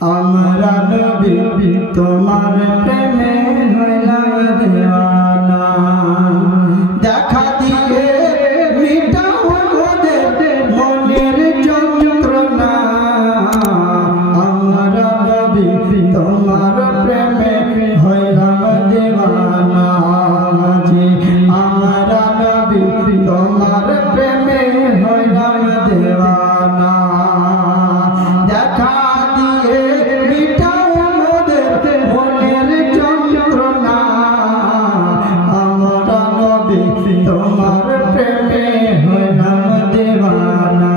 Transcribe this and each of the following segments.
আমরা নবী তোমার প্রেমে হইলাম দেওয়ানা দেখা দিয়ে মিটাও মোদের মনের যন্ত্রণা আমরা নবী তোমার প্রেমে হইলাম দেওয়ানা আমরা নবী তোমার প্রেমে হইলাম দেওয়ানা দেখা দিয়ে মিটাও মোদের মনের যন্ত্রণা আমরা নবী তোমার প্রেমে হইলাম দেওয়ানা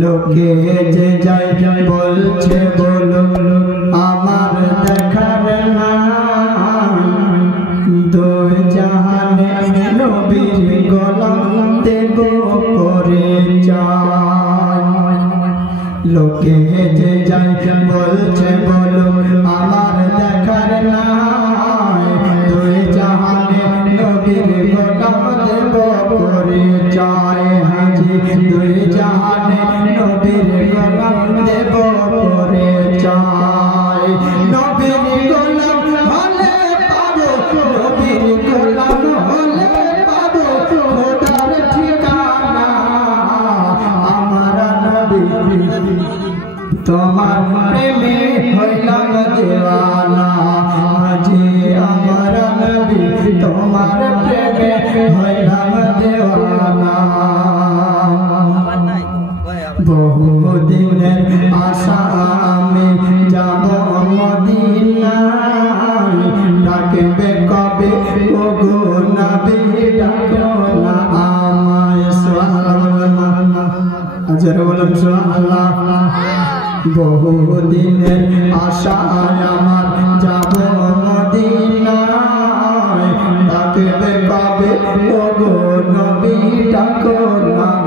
লোকে যে যাই বলছে বলুক আমার দেখার না দুই জাহানে নবীর গোলাম দেব করে চাই লোকে যে যাই বলছে বলুক আমার দেখার না দুই জাহানে নবীর গোলাম দেব করে চাই হাজি দুই জাহানে নবীর গোলাম দেব করে চাই নবীর গোলাম হলে পাবো নবীর গোলাম হলে পাবো খোদার ঠিকানা আমার নবী তোমার প্রেমে হইলাম দেওয়ানা আজি আমার নবী তোমার প্রেমে হইলাম দেওয়ানা বহুদিনের আশা আমি যাব মদিনায় ডাকবে কবে ওগো নবী ডাকো না আমায় সুবহানাল্লাহ আজরে বলুন সুবহানাল্লাহ বহুদিনের আশা আমার যাব মদিনায় ডাকবে কবে ওগো নবী ডাকো না